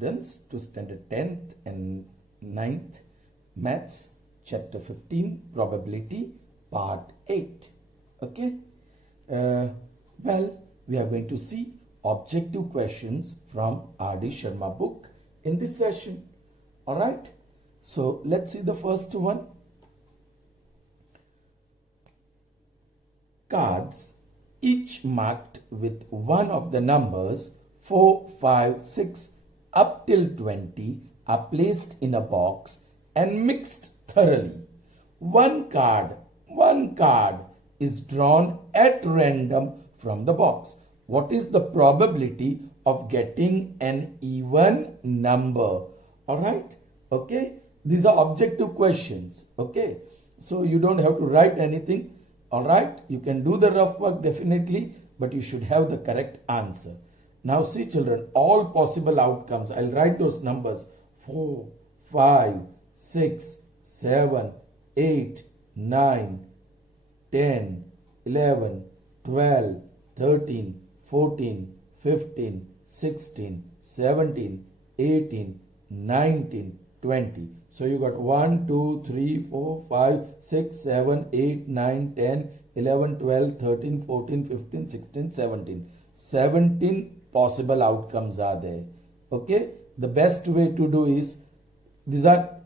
students to standard 10th and 9th maths chapter 15 probability part 8. Okay, well, we are going to see objective questions from R.D. Sharma book in this session. All right, so let's see the first one. Cards each marked with one of the numbers 4, 5, 6 up till 20 are placed in a box and mixed thoroughly. One card is drawn at random from the box. What is the probability of getting an even number? All right, okay, these are objective questions. Okay, so you don't have to write anything. All right, you can do the rough work definitely, but you should have the correct answer. Now see children, all possible outcomes. I'll write those numbers 4, 5, 6, 7, 8, 9, 10, 11, 12, 13, 14, 15, 16, 17, 18, 19, 20. So you got 1, 2, 3, 4, 5, 6, 7, 8, 9, 10, 11, 12, 13, 14, 15, 16, 17. 17 possible outcomes are there. Okay, the best way to do is, these are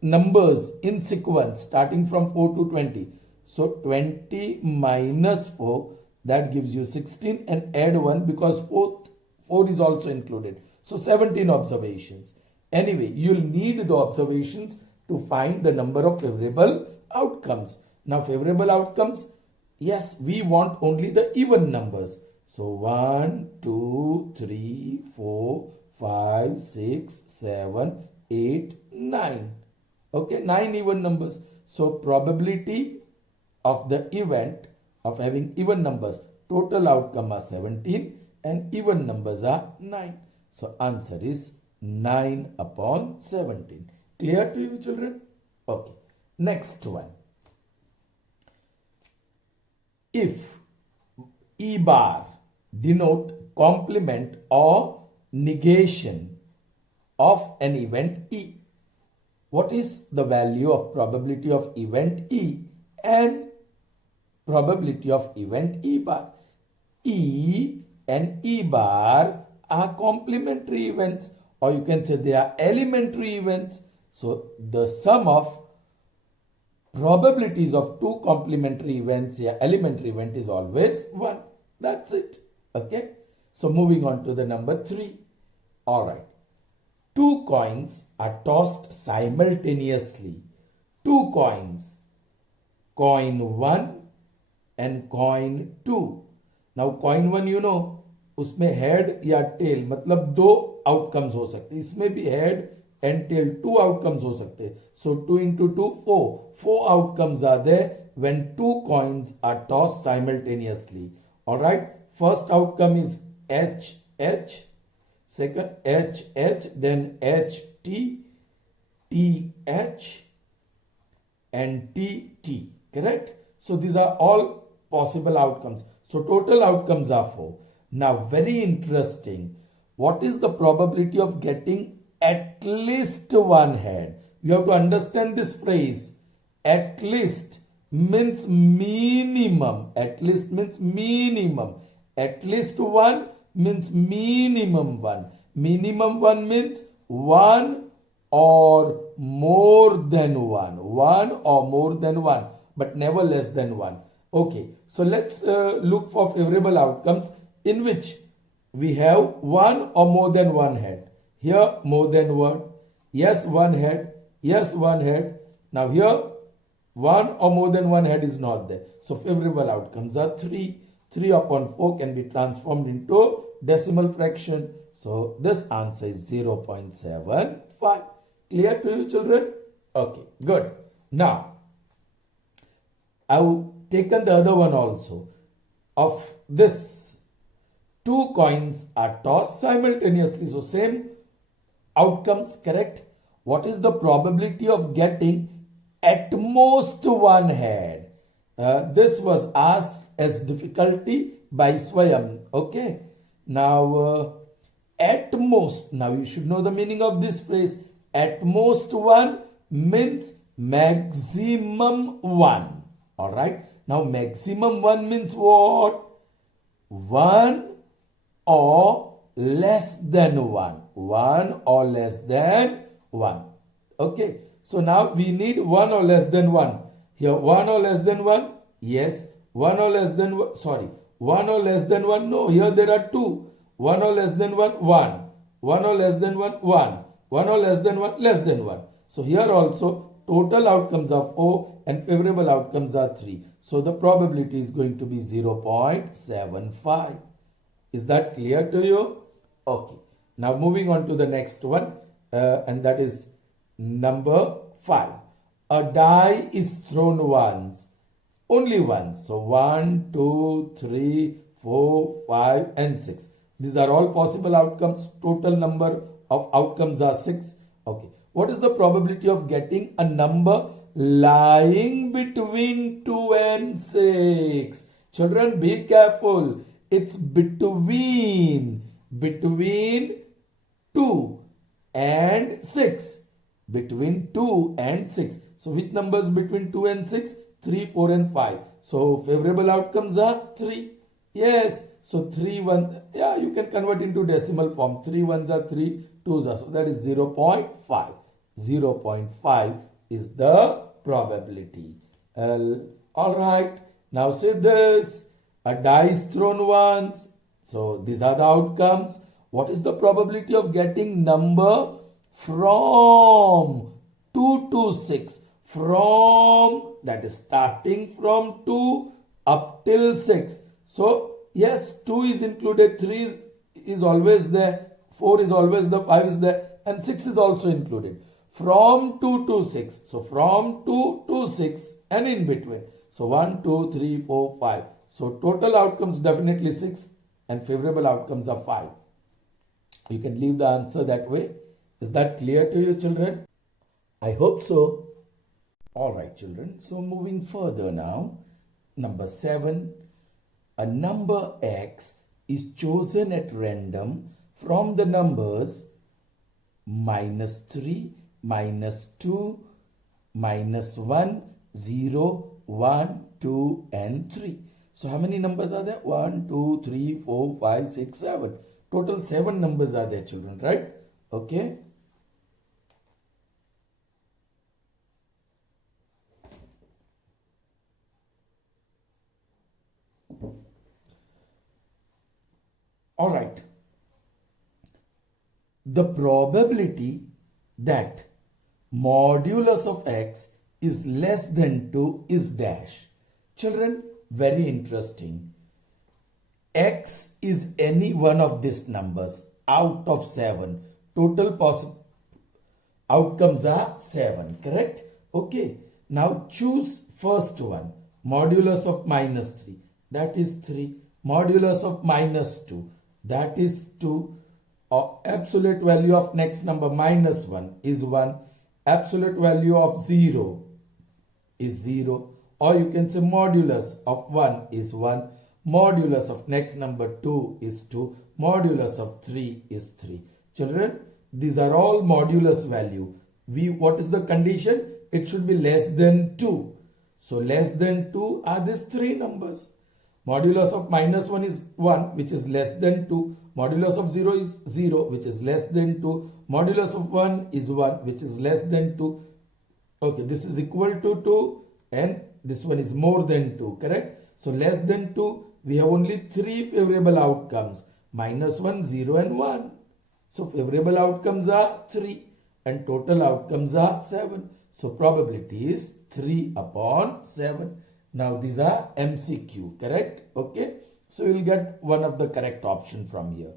numbers in sequence starting from 4 to 20. So 20 minus 4, that gives you 16, and add 1 because 4 is also included. So 17 observations. Anyway, you'll need the observations to find the number of favorable outcomes. Now favorable outcomes, yes, we want only the even numbers. So 1, 2, 3, 4, 5, 6, 7, 8, 9. Okay, 9 even numbers. So probability of the event of having even numbers, total outcome are 17 and even numbers are 9. So answer is 9 upon 17. Clear to you children? Okay. Next one. If E bar denote complement or negation of an event E, what is the value of probability of event E and probability of event E bar? E and E bar are complementary events, or you can say they are elementary events. So the sum of probabilities of two complementary events, yeah, elementary event, is always 1. That's it. Okay. So moving on to the number 3. All right. 2 coins are tossed simultaneously. 2 coins, coin 1 and coin 2. Now coin 1 you know, उसमें head या tell मतलब 2 outcomes हो सकते हैं. इसमें भी head and tell 2 outcomes हो सकते हैं. So 2 into 2 4 outcomes are there when 2 coins are tossed simultaneously. All right, first outcome is H H, second H H, then H T, T H and T T. Correct? So these are all possible outcomes. So total outcomes are 4. Now very interesting, what is the probability of getting at least one head? You have to understand this phrase. At least means minimum. At least means minimum. At least one means minimum one. Minimum one means one or more than one. One or more than one, but never less than one. Okay, so let's look for favorable outcomes in which we have one or more than one head. Here more than one. Yes, one head. Yes, one head. Now here one or more than one head is not there. So favorable outcomes are 3. 3 upon 4 can be transformed into decimal fraction. So this answer is 0.75. Clear to you children? Okay, good. Now I've taken the other one also. Of this, 2 coins are tossed simultaneously. So same outcomes, correct? What is the probability of getting at most one head? This was asked as difficulty by Swayam. Okay. Now at most. Now you should know the meaning of this phrase. At most 1 means maximum 1. Alright. Now maximum 1 means what? 1 or less than 1. 1 or less than 1. Okay. So now we need 1 or less than 1. Here 1 or less than 1. Yes. 1 or less than 1. Sorry. 1 or less than 1. No. Here there are 2. 1 or less than 1. 1. 1 or less than 1. 1. 1 or less than 1. Less than 1. So here also total outcomes are 4 and favorable outcomes are 3. So the probability is going to be 0.75. Is that clear to you? Okay. Now moving on to the next one, and that is number 5. A die is thrown once, only once. So 1, 2, 3, 4, 5 and 6. These are all possible outcomes. Total number of outcomes are 6. Okay. What is the probability of getting a number lying between 2 and 6? Children, be careful. It's between 2 and 6. Between 2 and 6. So which numbers between 2 and 6? 3, 4 and 5. So favorable outcomes are 3. Yes. So 3, 1. Yeah, you can convert into decimal form. 3 ones are 3, 2s are. So that is 0.5. 0.5 is the probability. Alright. Now say this. A die is thrown once. So these are the outcomes. What is the probability of getting number from 2 to 6? From, that is starting from 2 up till 6. So yes, 2 is included, 3 is always there, 4 is always there, 5 is there, and 6 is also included. From 2 to 6. So from 2 to 6 and in between. So 1, 2, 3, 4, 5. So total outcomes definitely 6 and favorable outcomes are 5. You can leave the answer that way. Is that clear to you, children? I hope so. Alright, children. So moving further now. Number 7. A number x is chosen at random from the numbers -3, -2, -1, 0, 1, 2 and 3. So how many numbers are there? 1, 2, 3, 4, 5, 6, 7. Total 7 numbers are there, children, right? Okay. Alright. The probability that modulus of x is less than 2 is dash. Children, very interesting. X is any one of these numbers out of 7. Total possible outcomes are 7, correct? Okay. Now choose first one. Modulus of -3. That is 3. Modulus of -2. That is 2. Or absolute value of next number -1 is 1. Absolute value of 0 is 0. Or you can say modulus of 1 is 1. Modulus of next number 2 is 2. Modulus of 3 is 3. Children, these are all modulus value. What is the condition? It should be less than 2. So less than 2 are these 3 numbers. Modulus of -1 is 1, which is less than 2. Modulus of 0 is 0, which is less than 2. Modulus of 1 is 1, which is less than 2. Okay, this is equal to 2 and this one is more than 2, correct? So less than 2, we have only 3 favorable outcomes. -1, 0 and 1. So favorable outcomes are 3 and total outcomes are 7. So probability is 3 upon 7. Now these are MCQ, correct? Okay. So you'll get one of the correct option from here.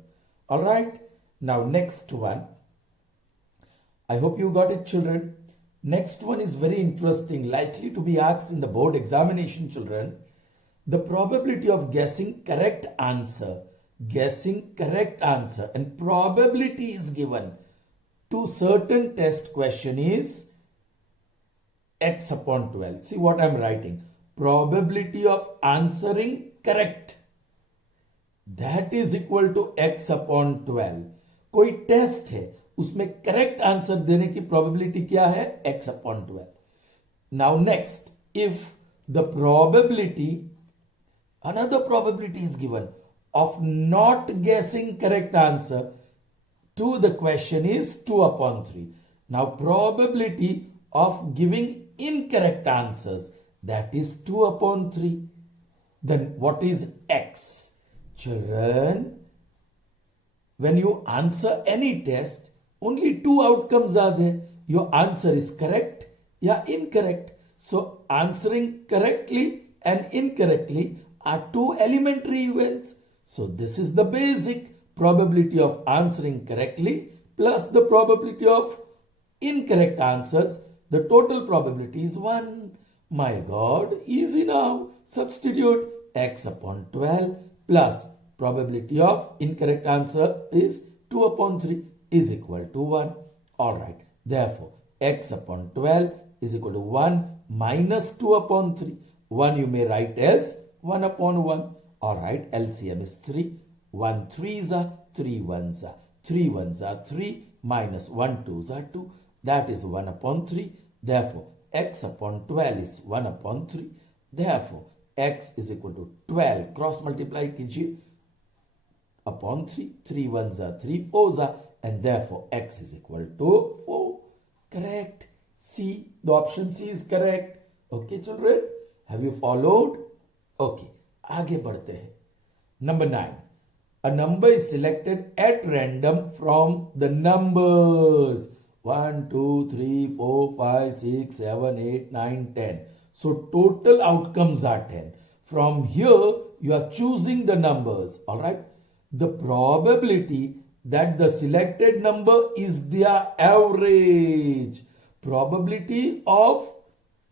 Alright. Now next one. I hope you got it, children. Next one is very interesting, likely to be asked in the board examination, children. The probability of guessing correct answer. Guessing correct answer and probability is given to certain test question is x upon 12. See what I'm writing. Probability of answering correct. That is equal to x upon 12. कोई test है, उसमें correct answer देने की probability क्या है? x upon 12. Now next, if the probability, another probability is given of not guessing correct answer to the question is 2 upon 3. Now probability of giving incorrect answers, that is 2 upon 3. Then what is x? Children, when you answer any test, only two outcomes are there. Your answer is correct or incorrect. So answering correctly and incorrectly are two elementary events. So this is the basic probability of answering correctly plus the probability of incorrect answers. The total probability is 1. My God, easy now. Substitute x upon 12 plus probability of incorrect answer is 2 upon 3 is equal to 1. Alright, therefore x upon 12 is equal to 1 minus 2 upon 3. 1 you may write as 1 upon 1. Alright, LCM is 3. 1 3s are 3 1s are 3 1s are 3 minus 1 2s are 2. That is 1 upon 3. Therefore, x upon 12 is 1 upon 3. Therefore, x is equal to 12. Cross multiply कीजिए upon 3. 3 1s are 3 4s are, and therefore x is equal to 4. Correct. C. The option C is correct. Okay, children. Have you followed? Okay. आगे बढ़ते हैं. Number 9. A number is selected at random from the numbers 1, 2, 3, 4, 5, 6, 7, 8, 9, 10. So total outcomes are 10. From here, you are choosing the numbers. Alright. The probability that the selected number is their average. Probability of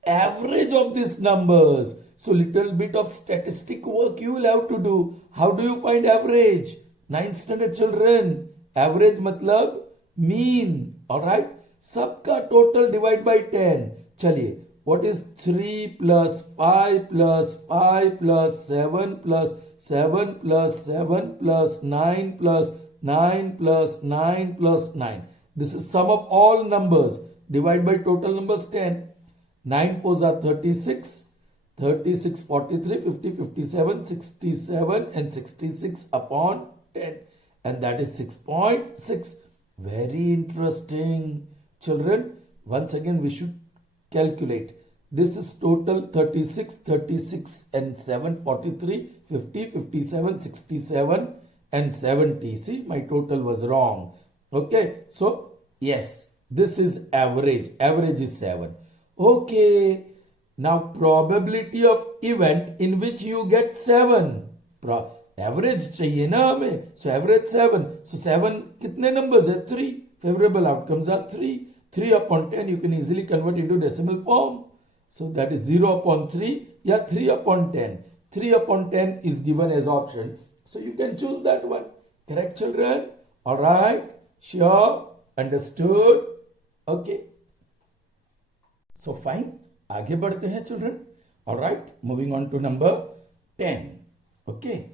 average of these numbers. So little bit of statistic work you will have to do. How do you find average? 9th standard children. Average matlab mean. Alright. Sabka total divide by 10. Chaliye. What is 3 plus 5 plus 5 plus 7 plus 7 plus 7 plus 9 plus 9 plus 9 plus 9. This is sum of all numbers. Divide by total numbers 10. 9 4s are 36. 36, 43, 50, 57, 67 and 66 upon 10. And that is 6.6. Very interesting. Children, once again we should calculate. This is total 36, 36 and 7, 43, 50, 57, 67 and 70. See, my total was wrong. Okay, so yes, this is average. Average is 7. Okay. Now probability of event in which you get 7. Average चाहिए ना हमें. So average 7. So 7 कितने numbers है? 3. Favorable outcomes are 3. 3 upon 10 you can easily convert into decimal form. So that is 0 upon 3. Yeah, 3 upon 10. 3 upon 10 is given as option. So you can choose that one. Correct, children? Alright. Sure. Understood? Okay. So fine. आगे बढ़ते हैं children. Alright, moving on to number 10. Okay,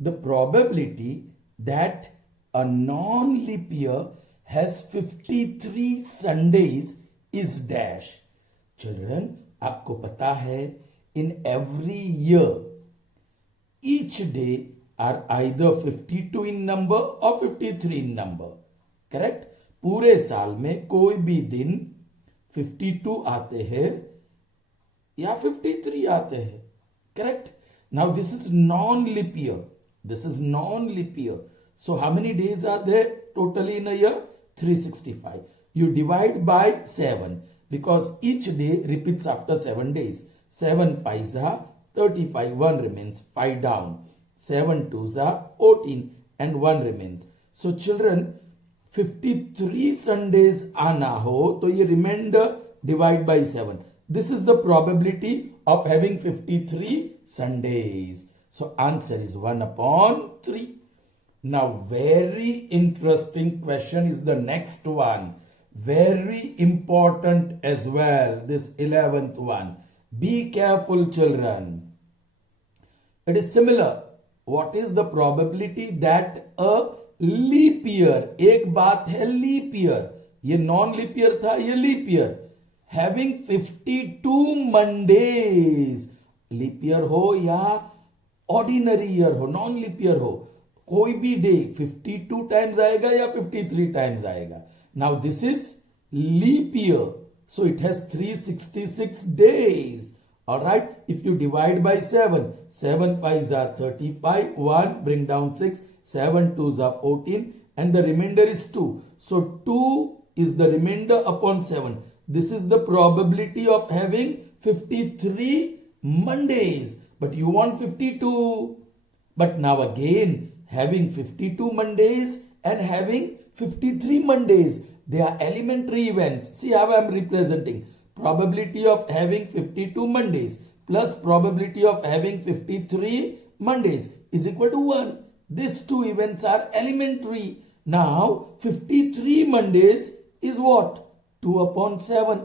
the probability that a non-leap year has 53 Sundays is dash. Children, आपको पता है in every year each day are either 52 in number or 53 in number. Correct? पूरे साल में कोई भी दिन 52 आते हैं या 53 आते हैं. Correct? Now this is non-leap year. This is non-leap year. So how many days are there totally in a year? 365. You divide by 7 because each day repeats after 7 days. 7 5s are 35. 1 remains. 5 down. 7 2s are 14 and 1 remains. So children, 53 Sundays आना हो तो ये remainder divide by 7. This is the probability of having 53 Sundays. So answer is 1 upon 3. Now very interesting question is the next one. Very important as well. This 11th one. Be careful, children. It is similar. What is the probability that a leap year, एक बात है leap year, ये non leap year था, ये leap year. Having 52 Mondays, leap year हो या ordinary year हो, non leap year हो, कोई भी डे 52 टाइम्स आएगा या 53 टाइम्स आएगा. Now this is leap year, so it has 366 days. All right, if you divide by 7, 7 5s are 35, 1 bring down 6, 7 2s are 14, and the remainder is 2. So 2 is the remainder upon 7. This is the probability of having 53 Mondays, but you want 52. But now again, having 52 Mondays and having 53 Mondays, they are elementary events. See how I am representing. Probability of having 52 Mondays plus probability of having 53 Mondays is equal to 1. These two events are elementary. Now 53 Mondays is what? 2 upon 7.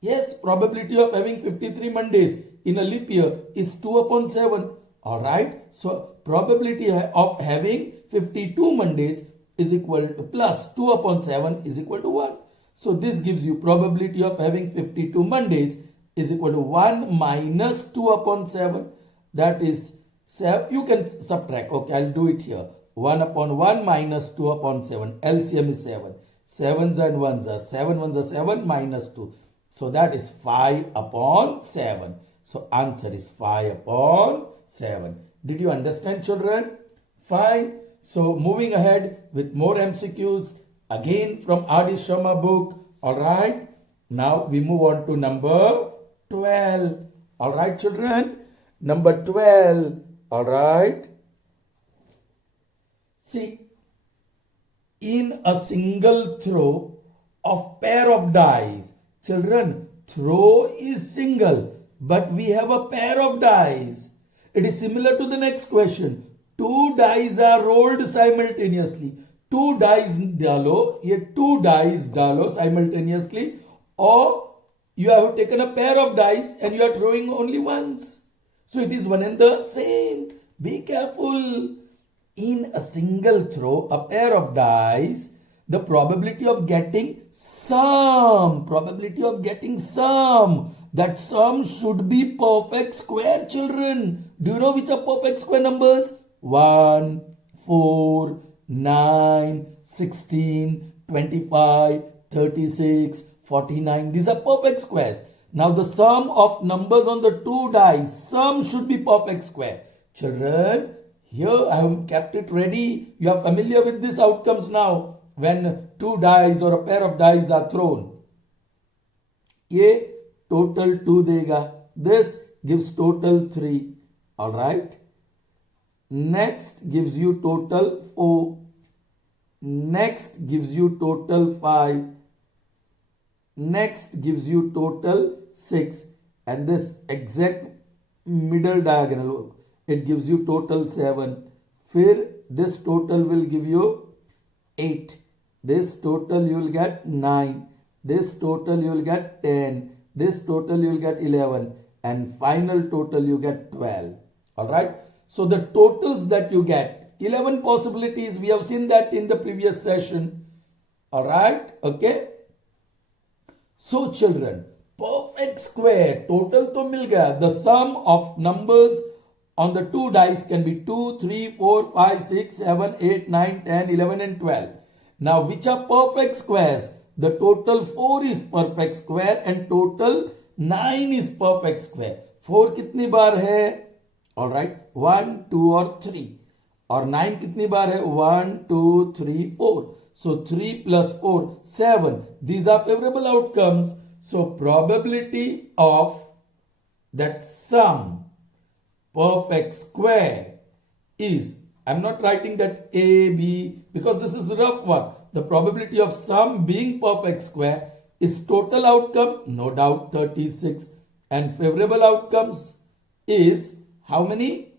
Yes, probability of having 53 Mondays in a leap year is 2 upon 7. Alright, so probability of having 52 Mondays is equal to plus 2 upon 7 is equal to 1. So this gives you probability of having 52 Mondays is equal to 1 minus 2 upon 7. That is 7. You can subtract. Okay, I'll do it here. 1 upon 1 minus 2 upon 7. LCM is 7. 7s and 1s are 7 1s are 7 minus 2. So that is 5 upon 7. So answer is 5 upon 7. Did you understand, children? Fine. So moving ahead with more MCQs again from R.D. Sharma book. Alright. Now we move on to number 12. Alright, children. Number 12. Alright. See, in a single throw of pair of dice. Children, throw is single, but we have a pair of dice. It is similar to the next question. Two dice are rolled simultaneously. Two dice डालो, ये two dice डालो simultaneously, or you have taken a pair of dice and you are throwing only once. So it is one and the same. Be careful. In a single throw, a pair of dice, the probability of getting sum, that sum should be perfect square, children. Do you know which are perfect square numbers? 1, 4, 9, 16, 25, 36, 49. These are perfect squares. Now the sum of numbers on the two dice, sum should be perfect square. Children, here I have kept it ready. You are familiar with these outcomes now. When two dice or a pair of dice are thrown. ये total 2 देगा. This gives total 3. Alright. Next gives you total 4. Next gives you total 5. Next gives you total 6. And this exact middle diagonal, it gives you total 7. फिर this total will give you 8. This total you will get 9. This total you will get 10. This total you will get 11. And final total you get 12. Alright. So the totals that you get, 11 possibilities, we have seen that in the previous session. Alright. Okay. So children, perfect square, total to mil gaya. The sum of numbers on the two dice can be 2, 3, 4, 5, 6, 7, 8, 9, 10, 11 and 12. Now which are perfect squares? The total 4 is perfect square and total 9 is perfect square. 4 कितनी बार है? Alright, 1, 2 और 3. और 9 कितनी बार है? 1, 2, 3, 4. So 3 plus 4, 7. These are favorable outcomes. So probability of that sum perfect square is, I'm not writing that A, B because this is a rough one. The probability of sum being perfect square is total outcome, no doubt 36. And favorable outcomes is how many?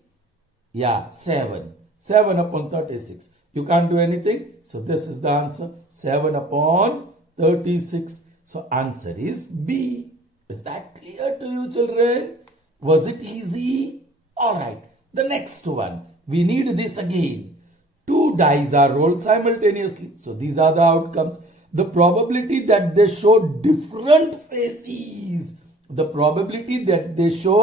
Yeah, 7. 7 upon 36. You can't do anything. So this is the answer. 7 upon 36. So answer is B. Is that clear to you, children? Was it easy? Alright. The next one. We need this again. Two dice are rolled simultaneously. So these are the outcomes. The probability that they show different faces. The probability that they show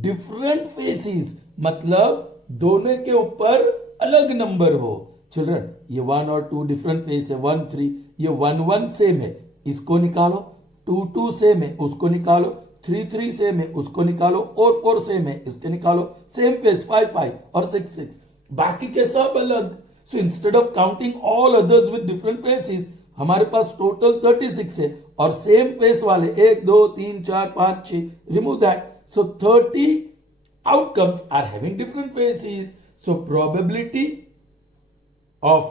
different faces. मतलब दोनों के ऊपर अलग number हो. Children, ये 1 और 2 different face है. 1 3, ये 1 1 सेम है, इसको निकालो. 2 2 सेम है, उसको निकालो. 3 3 सेम है, उसको निकालो. और 4 सेम है, इसको निकालो. सेम फेस 5 5 और 6 6, बाकी के सब अलग. So instead of counting all others with different phases, हमारे पास टोटल 36 है और सेम फेस वाले 1 2 3 4 5 6, remove that. So 30 outcomes are having different faces. So probability of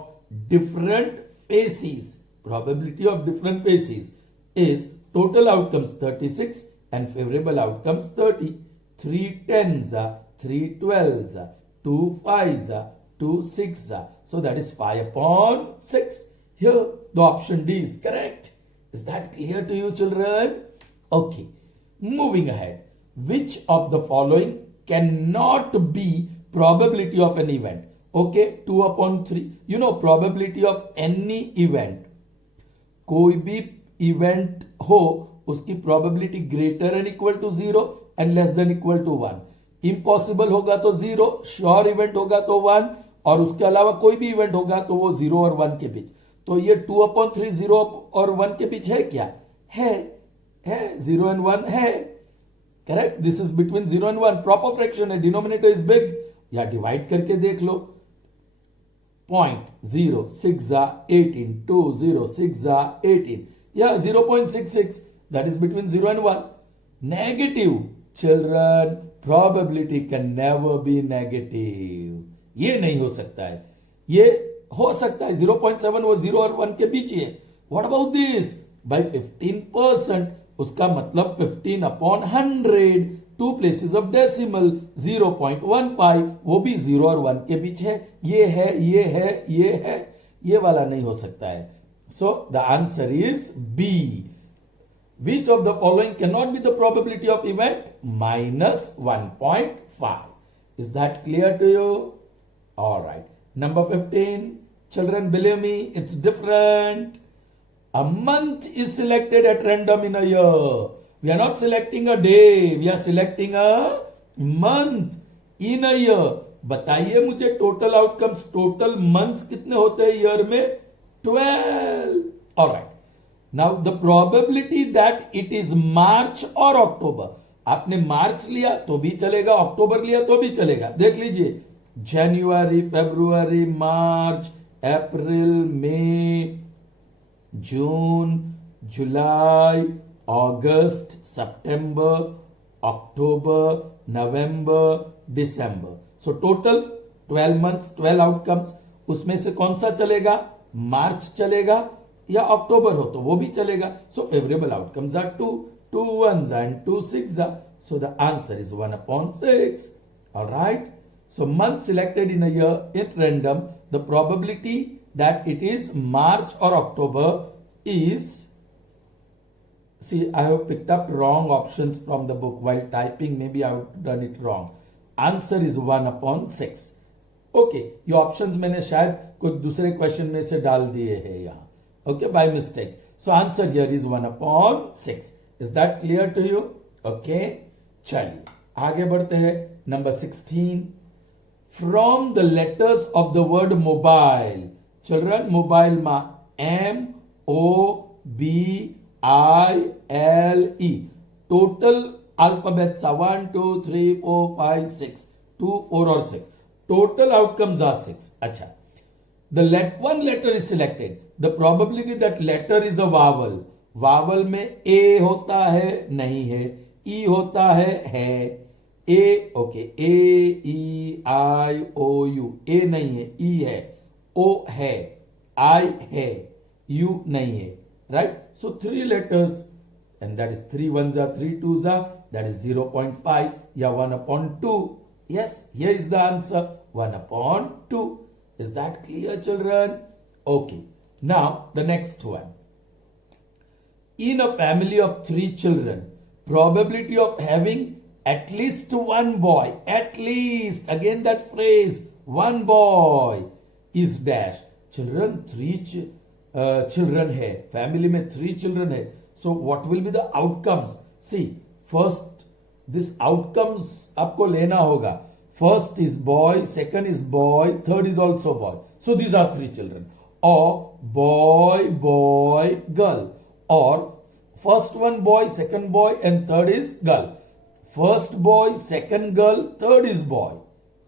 different faces, probability of different faces is total outcomes 36 and favorable outcomes 30. 3 10s, 3 12s, 2 5s, 2 6s. So that is 5 upon 6. Here the option D is correct. Is that clear to you, children? Okay. Moving ahead. Which of the following cannot be probability of an event? Okay, 2 upon 3. You know probability of any event. कोई भी event हो, उसकी probability greater than equal to 0 and less than equal to 1. Impossible होगा तो 0, sure event होगा तो 1, और उसके अलावा कोई भी event होगा तो वो 0 और 1 के बीच. तो ये 2 upon 3 0 और 1 के बीच है क्या? है 0 and 1 है. Correct. This is between 0 and 1. Proper fraction है, डिनोमिनेटर इज बिग. या डिवाइड करके देख लो. 0.06 18, 2 0 6 18, या 0.66, that is between 0 and 1. Negative children, probability can never be negative. ये नहीं हो सकता है. ये हो सकता है 0.7 वो 0 और 1 के बीच ही है. What about this? बाय 15%, उसका मतलब 15 upon 100. 2 places of decimal. 0.15 वो भी 0 और 1 के बीच है. ये है, ये है, ये है, ये वाला नहीं हो सकता है. So the answer is B. Which of the following cannot be the probability of event? Minus 1.5. Is that clear to you? All right. Number 15. Children, believe me, it's different. A month is selected at random in a year. We are not selecting a day. We are selecting a month in a year. बताइए मुझे total outcomes, total months कितने होते हैं year में? 12. Alright. Now the probability that it is March और October. आपने मार्च लिया तो भी चलेगा, अक्टूबर लिया तो भी चलेगा. देख लीजिए, जनवरी, फरवरी, मार्च, अप्रैल, मई, जून, जुलाई, अगस्त, सितंबर, अक्टूबर, नवंबर, दिसंबर. So total 12 months, 12 outcomes. उसमें से कौन सा चलेगा? मार्च चलेगा, या अक्टूबर हो तो वो भी चलेगा. So favourable outcomes are 2, 2 1s and 2 6s. So the answer is 1 upon 6. All right. So month selected in a year at random, the probability that it is March or October is, see, I have picked up wrong options from the book while typing. Maybe I have done it wrong. Answer is 1 upon 6. Okay, ये options मैंने शायद कोई दूसरे question में से डाल दिए हैं यहाँ. Okay, by mistake. So answer here is 1 upon 6. Is that clear to you? Okay, चलिए आगे बढ़ते हैं. Number 16. From the letters of the word mobile. Children, mobile ma MOBILE. Total alphabets are 1 2 3 4 5 6. 2 4 और 6. Total outcomes are 6. अच्छा. One letter is selected. The probability that letter is a vowel. Vowel में A होता है, नहीं है. E होता है. A, okay. A, E, I, O, U. A नहीं है, E है. O है, I है, U नहीं है. Right? So 3 letters, and that is 3 1s are 3 2s are, that is 0.5, या 1 upon 2. Yes, here is the answer, 1 upon 2. Is that clear, children? Okay. Now the next one. In a family of 3 children, probability of having at least one boy, at least, again that phrase, one boy, is dash. Children, children है, family में 3 children है. So what will be the outcomes? See, first this outcomes आपको लेना होगा. First is boy, second is boy, third is also boy. So these are 3 children. Or boy, boy, girl. Or first one boy, second boy, and third is girl. First boy, second girl, third is boy.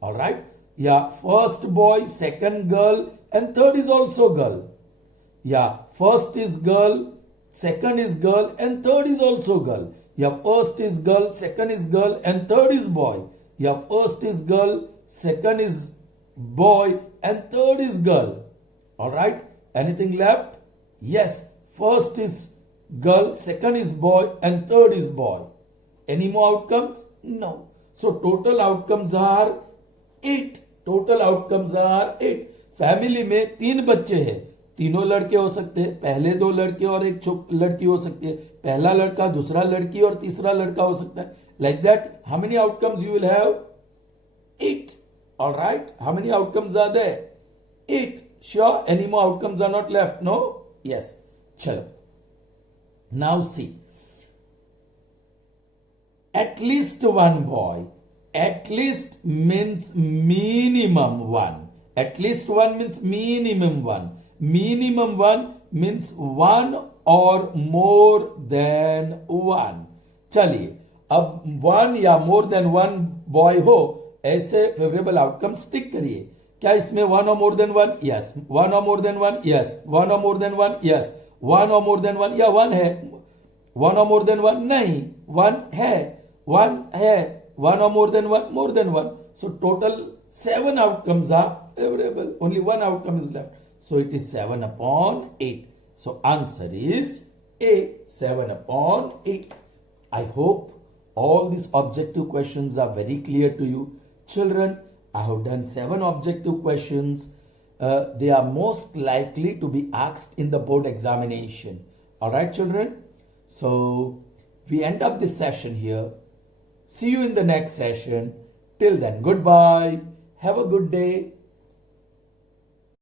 All right? Yeah, first boy, second girl, and third is also girl. Yeah, first is girl, second is girl, and third is also girl. Yeah, first is girl, second is girl, and third is boy. Yeah, first is girl, second is boy, and third is girl. All right? Anything left? Yes, first is girl, second is boy, and third is boy. Any more outcomes? No. So total outcomes are 8. Total outcomes are 8. Family में 3 बच्चे हैं. तीनों लड़के हो सकते हैं. पहले 2 लड़के और एक लड़की हो सकती है. पहला लड़का, दूसरा लड़की और तीसरा लड़का हो सकता है. Like that, how many outcomes you will have? 8. All right? How many outcomes are there? 8. Sure? Any more outcomes are not left? No? Yes. Chalo. Now see. At least one boy. At least means minimum one. At least one means minimum one. Minimum one means one or more than one. चलिए, अब one या more than one boy हो, ऐसे favorable outcomes टिक करिए. क्या इसमें one or more than one? Yes. One or more than one? Yes. One or more than one? Yes. One or more than one? या one है. One or more than one? नहीं. One है. One है. One or more than one? More than one. So total 7 outcomes are favorable. Only one outcome is left. So it is 7 upon 8. So answer is A, 7 upon 8. I hope all these objective questions are very clear to you. Children, I have done 7 objective questions. They are most likely to be asked in the board examination. Alright children? So we end up this session here. See you in the next session. Till then, goodbye. Have a good day.